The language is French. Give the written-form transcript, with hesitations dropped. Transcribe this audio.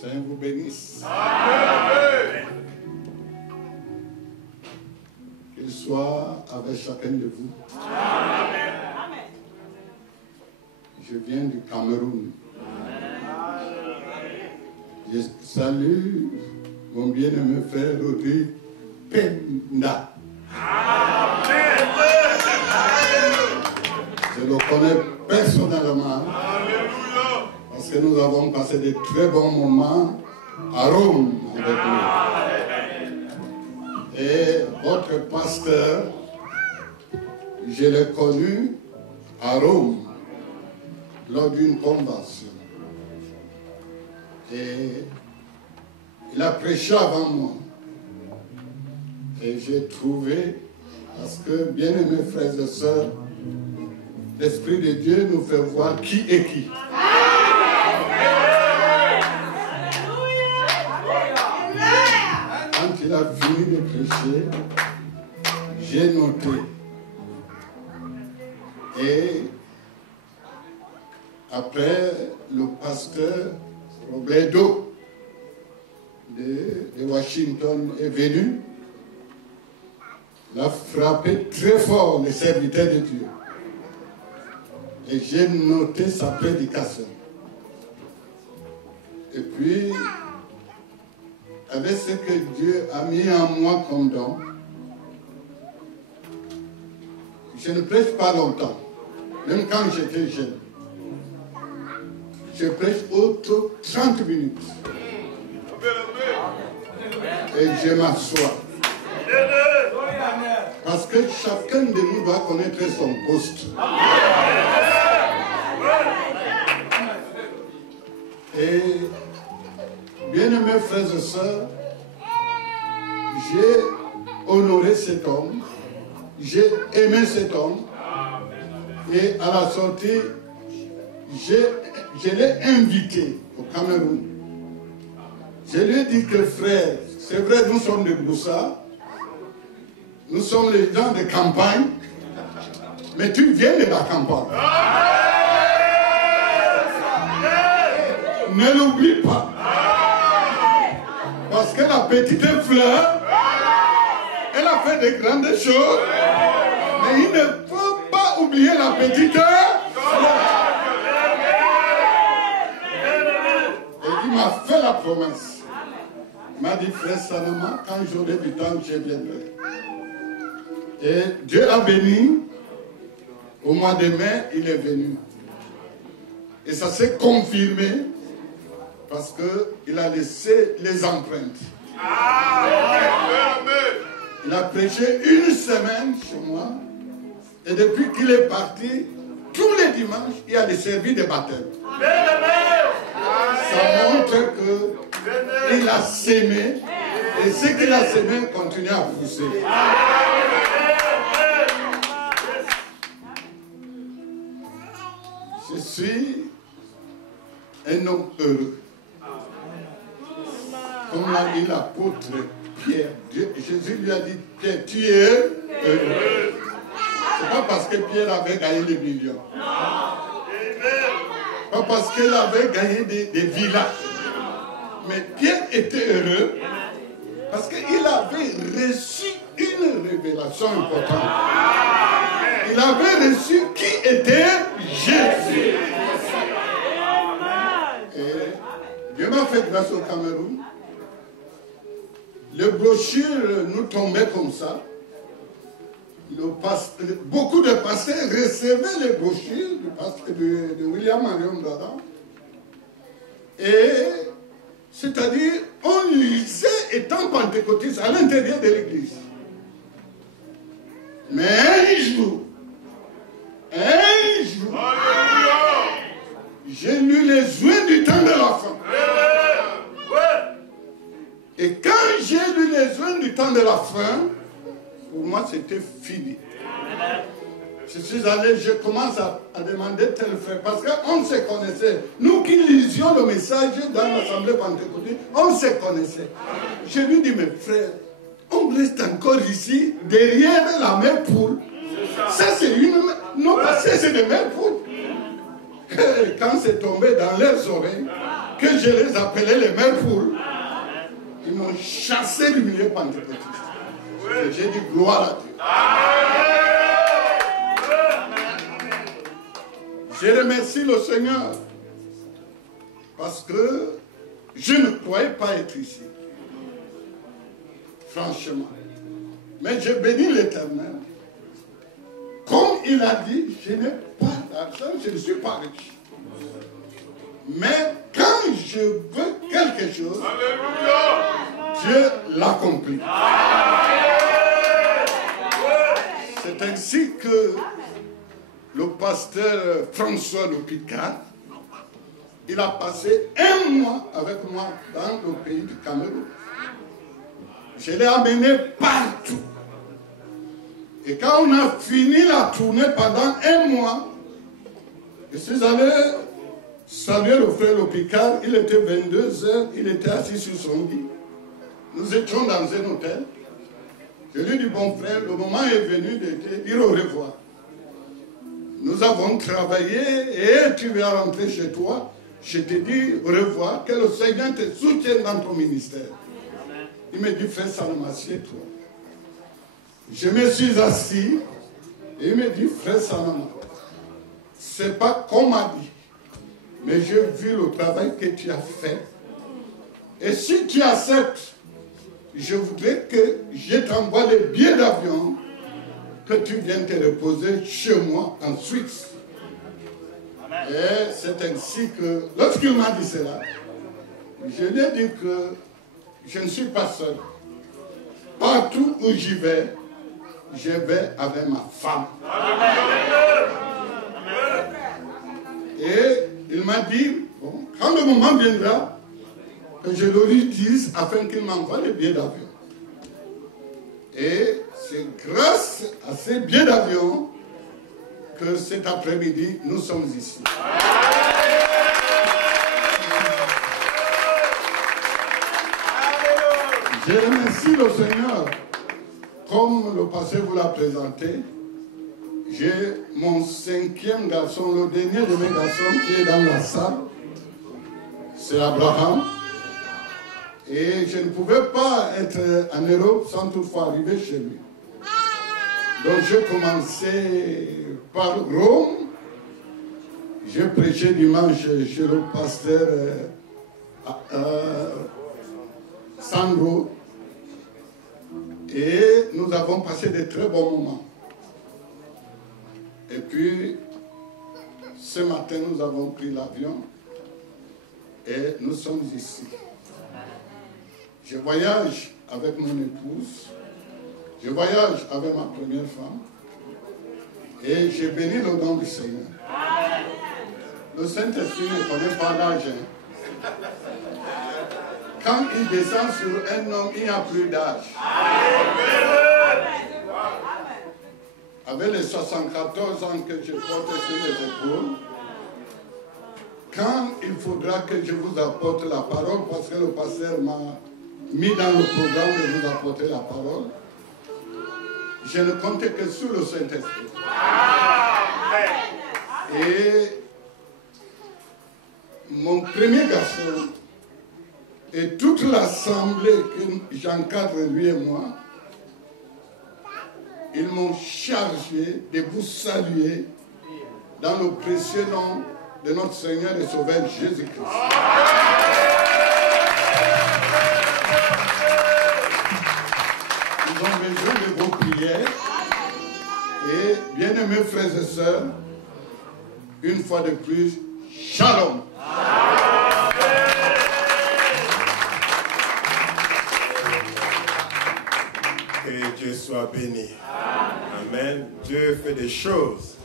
Seigneur vous bénisse. Amen. Qu'il soit avec chacun de vous. Amen. Je viens du Cameroun. Je salue mon bien-aimé frère Rodrigue Penda. Je le connais personnellement. Parce que nous avons passé de très bons moments à Rome avec lui. Et votre pasteur, je l'ai connu à Rome lors d'une convention. Et il a prêché avant moi. Et j'ai trouvé, parce que, bien aimés frères et sœurs, l'Esprit de Dieu nous fait voir qui est qui. Quand il a fini de prêcher, j'ai noté. Et après, le pasteur Robledo de Washington est venu. Il a frappé très fort les serviteurs de Dieu. Et j'ai noté sa prédication. Et puis, avec ce que Dieu a mis en moi comme don, je ne prêche pas longtemps, même quand j'étais jeune. Je prêche autour de 30 minutes. Et je m'assois. Parce que chacun de nous doit connaître son poste. Et bien aimés frères et sœurs, j'ai honoré cet homme, j'ai aimé cet homme, et à la sortie, je l'ai invité au Cameroun. Je lui ai dit que frère, c'est vrai, nous sommes de Boussa, nous sommes les gens de campagne, mais tu viens de la campagne. Ne l'oublie pas. Parce que la petite fleur, elle a fait de grandes choses, mais il ne faut pas oublier la petite fleur. Et il m'a fait la promesse. Il m'a dit, frère Sanama, quand j'aurai du temps, je viendrai. Et Dieu a béni. Au mois de mai, il est venu. Et ça s'est confirmé parce qu'il a laissé les empreintes. Il a prêché une semaine chez moi. Et depuis qu'il est parti, tous les dimanches, il y a des services de baptême. Ça montre qu'il a sémé. Et ce qu'il a sémé continue à pousser. Je suis un homme heureux. Comme l'a dit l'apôtre Pierre. Jésus lui a dit, Pierre, tu es heureux. Ce n'est pas parce que Pierre avait gagné des millions. Pas parce qu'il avait gagné des villages. Mais Pierre était heureux parce qu'il avait reçu une révélation importante. Il avait reçu qui était Jésus. Et Dieu m'a fait grâce au Cameroun. Les brochures nous tombaient comme ça. Beaucoup de pasteurs recevaient les brochures de William Marion Branham. Et c'est-à-dire, on lisait étant pentecôtiste à l'intérieur de l'église. Mais un jour, j'ai lu les joints du temps de la fin. Et quand j'ai lu les joints du temps de la fin, pour moi c'était fini. Je suis allé, je commence à demander tel frère, parce qu'on se connaissait. Nous qui lisions le message dans l'assemblée pentecôtiste, on se connaissait. Je lui dis, mes frères, on reste encore ici, derrière la même poule. Ça c'est une... Non, parce que c'est des mêmes poules. Quand c'est tombé dans leurs oreilles, que je les appelais les mères poules, ils m'ont chassé du milieu pentecôtiste. Et j'ai dit gloire à Dieu. Je remercie le Seigneur parce que je ne croyais pas être ici. Franchement. Mais je bénis l'Éternel. Comme il a dit, je n'ai pas d'argent, je ne suis pas riche. Mais quand je veux quelque chose, Dieu l'accomplit. C'est ainsi que le pasteur François de Picard, il a passé 1 mois avec moi dans le pays du Cameroun. Je l'ai amené partout. Et quand on a fini la tournée pendant 1 mois, je suis allé saluer le frère Le Picard. Il était 22h, il était assis sur son lit. Nous étions dans un hôtel. Je lui ai dit, bon frère, le moment est venu de te dire au revoir. Nous avons travaillé et tu vas rentrer chez toi. Je te dis au revoir, que le Seigneur te soutienne dans ton ministère. Il me dit, frère Salom, assieds-toi. Je me suis assis et il me dit, frère Salom, c'est pas comme m'a dit, mais j'ai vu le travail que tu as fait. Et si tu acceptes, je voudrais que je t'envoie les billets d'avion, que tu viennes te reposer chez moi en Suisse. Et c'est ainsi que, lorsqu'il m'a dit cela, je lui ai dit que je ne suis pas seul. Partout où j'y vais, je vais avec ma femme. Et il m'a dit, bon, quand le moment viendra, que je le lui dise afin qu'il m'envoie les billets d'avion. Et c'est grâce à ces billets d'avion que cet après-midi, nous sommes ici. Je remercie le Seigneur. Comme le passé vous l'a présenté, j'ai mon 5e garçon, le dernier de mes garçons qui est dans la salle. C'est Abraham. Et je ne pouvais pas être en Europe sans toutefois arriver chez lui. Donc j'ai commencé par Rome. J'ai prêché dimanche chez le pasteur Sandro. Et nous avons passé de très bons moments. Et puis, ce matin, nous avons pris l'avion et nous sommes ici. Je voyage avec mon épouse, je voyage avec ma première femme et j'ai béni le nom du Seigneur. Le Saint-Esprit ne connaît pas l'âge. Quand il descend sur un homme, il n'y a plus d'âge. Avec les 74 ans que je porte sur les épaules, quand il faudra que je vous apporte la parole, parce que le pasteur m'a mis dans le programme de vous apporter la parole, je ne comptais que sur le Saint-Esprit. Et mon premier garçon et toute l'assemblée que j'encadre, lui et moi, ils m'ont chargé de vous saluer dans le précieux nom de notre Seigneur et Sauveur Jésus-Christ. Nous avons besoin de vos prières et, bien-aimés frères et sœurs, une fois de plus, Shalom. Que Dieu soit béni. Amen. Dieu fait des choses